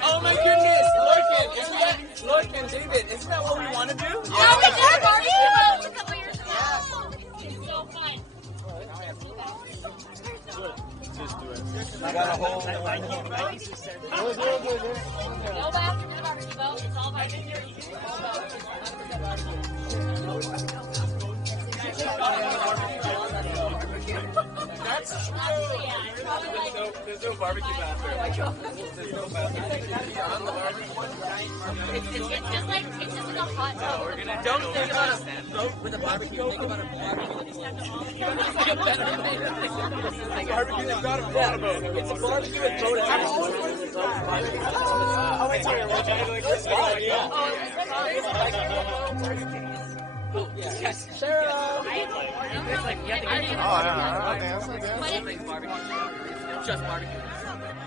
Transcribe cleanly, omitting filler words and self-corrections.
Oh my goodness, Lorcan, David, isn't that what we want to do? Oh, we did barbecue a couple years ago. It's so fun. I got a whole... Go back to the barbecue boat. It's all barbecue. That's true. There's no barbecue bathroom. There's no bathroom. It's just like a hot tub. Don't think about a boat with a barbecue. Think about a barbecue. Barbecue that's not a boat. It's a barbecue with boat. Oh, wait, sorry. Yes, Sarah. Just barbecue.